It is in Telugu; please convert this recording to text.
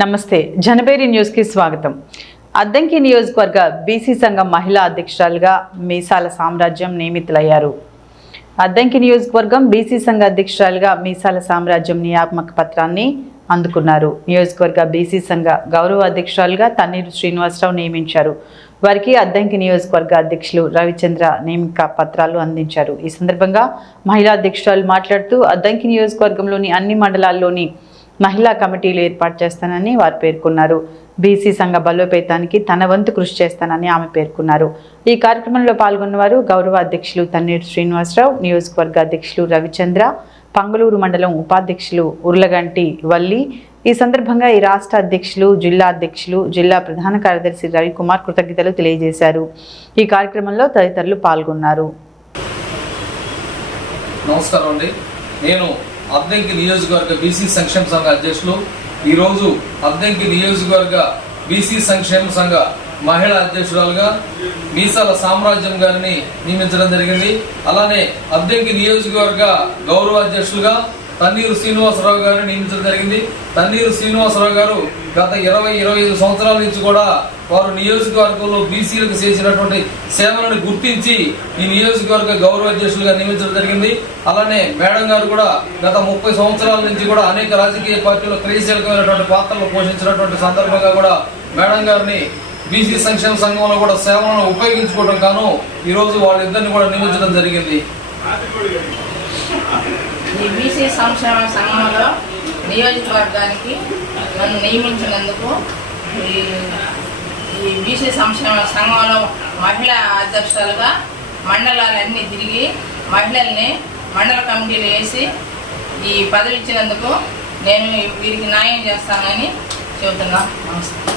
నమస్తే జనబేరి న్యూస్కి స్వాగతం. అద్దంకి నియోజకవర్గ బీసీ సంఘం మహిళా అధ్యక్షురాలుగా మీసాల సామ్రాజ్యం నియమితులయ్యారు. అద్దంకి నియోజకవర్గం బీసీ సంఘ అధ్యక్షురాలుగా మీసాల సామ్రాజ్యం నియామక పత్రాన్ని అందుకున్నారు. నియోజకవర్గ బీసీ సంఘ గౌరవ అధ్యక్షురాలుగా తన్నీరు శ్రీనివాసరావు నియమించారు. వారికి అద్దంకి నియోజకవర్గ అధ్యక్షులు రవిచంద్ర నియమిక పత్రాలు అందించారు. ఈ సందర్భంగా మహిళా అధ్యక్షురాలు మాట్లాడుతూ అద్దంకి నియోజకవర్గంలోని అన్ని మండలాల్లోని మహిళా కమిటీలు ఏర్పాటు చేస్తానని వారు పేర్కొన్నారు. బీసీ సంఘ బలోపేతానికి తన వంతు కృషి చేస్తానని ఆమె పేర్కొన్నారు. ఈ కార్యక్రమంలో పాల్గొన్నవారు గౌరవ అధ్యక్షులు తన్నీరు శ్రీనివాసరావు నియోజకవర్గ అధ్యక్షులు రవిచంద్ర పంగళూరు మండలం ఉపాధ్యక్షులు ఉర్లగంటి వల్లి. ఈ సందర్భంగా ఈ రాష్ట్ర అధ్యక్షులు జిల్లా అధ్యక్షులు జిల్లా ప్రధాన కార్యదర్శి రవికుమార్ కృతజ్ఞతలు తెలియజేశారు. ఈ కార్యక్రమంలో తదితరులు పాల్గొన్నారు. నమస్కారం అండి. నేను అద్దంకి నియోజకవర్గ బీసీ సంక్షేమ సంఘ అధ్యక్షులు ఈరోజు అద్దంకి నియోజకవర్గ బీసీ సంక్షేమ సంఘ మహిళా అధ్యక్షురాలుగా మీసాల సామ్రాజ్యం గారిని నియమించడం జరిగింది. అలానే అద్దంకి నియోజకవర్గ గౌరవ అధ్యక్షులుగా తన్నీరు శ్రీనివాసరావు గారిని నియమించడం జరిగింది. తన్నీరు శ్రీనివాసరావు గారు గత ఇరవై ఇరవై ఐదు సంవత్సరాల నుంచి కూడా వారు నియోజకవర్గంలో బీసీలకు చేసినటువంటి సేవలను గుర్తించి ఈ నియోజకవర్గ గౌరవ అధ్యక్షులుగా నియమించడం జరిగింది. అలానే మేడం గారు కూడా గత ముప్పై సంవత్సరాల నుంచి కూడా అనేక రాజకీయ పార్టీలో క్రియశీలకమైనటువంటి పాత్రలు పోషించినటువంటి సందర్భంగా కూడా మేడం గారిని బీసీ సంక్షేమ సంఘంలో కూడా సేవలను ఉపయోగించుకోవడం కాను ఈరోజు వాళ్ళిద్దరిని కూడా నియమించడం జరిగింది. ఈ బీసీ సంక్షేమ సంఘంలో నియోజకవర్గానికి నన్ను నియమించినందుకు ఈ బీసీ సంక్షేమ సంఘంలో మహిళా అధ్యక్షులుగా మండలాలన్నీ తిరిగి మహిళల్ని మండల కమిటీలు వేసి ఈ పదవి ఇచ్చినందుకు నేను వీరికి న్యాయం చేస్తానని చెబుతున్నా నమస్తే.